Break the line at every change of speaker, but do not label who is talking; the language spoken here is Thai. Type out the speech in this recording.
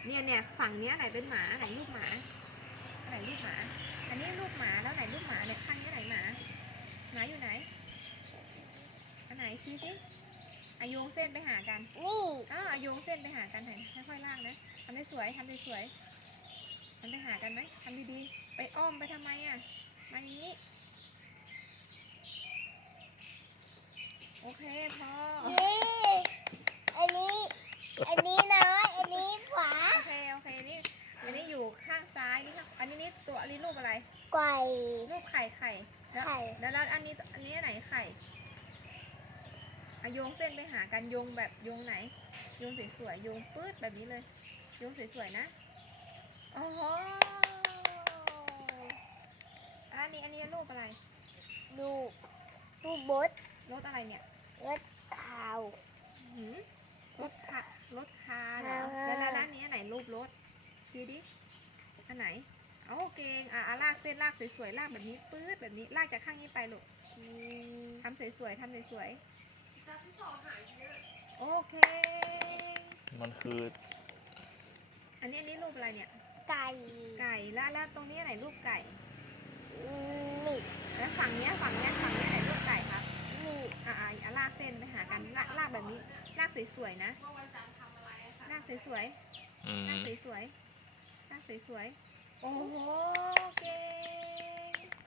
เนี่ยฝั่งเนี้ยไหนเป็นหมาไหนลูกหมาไหนลูกหมาอันนี้ลูกหมาแล้วไหนลูกหมาเนี่ยข้างนี้ไหนหมาอยู่ไหนอันไหนชี้สิโยงเส้นไปหากัน
นี่
โยงเส้นไปหากันไหนค่อยๆลากนะทำได้สวยมันไปหากันไหมทำดีๆไปอ้อมไปทำไมอ่ะมาอย่างนี้โอเคพอ
นี่อันนี้น้อยอันนี้ขวา
โอเคนี่อันนี้อยู่ข้างซ้ายนี่ครับอันนี้ตัวอันนี้รูปอะไร
ไก่
รูปไข่แล้วอันนี้ไหนไข่โยงเส้นไปหากันโยงแบบโยงไหนโยงสวยๆโยงปื๊ดแบบนี้เลยโยงสวยๆนะโอ้โหอันนี้รูปอะไร
รูปบด
รถอะไรเนี่ย
รถข่าว
รถคาเหรอแล้วร้านนี้ไหนรูปรถทีดิอันไหนเก่งลากเส้นลากสวยๆลากแบบนี้ปื๊ดแบบนี้ลากจากข้างนี้ไปลูกทำสวยๆโอเค
มันคือ
อันนี้รูปอะไรเนี่ย
ไก่
แล้วตรงนี้ไหนรูปไก่
นี่
แล้วฝั่งนี้ไหนรูปไก่ครับ
นี่
ลากเส้นไปหากันลากแบบนี้ลากสวยๆนะลากสวยๆลากสวยๆโอ้โหเก่ง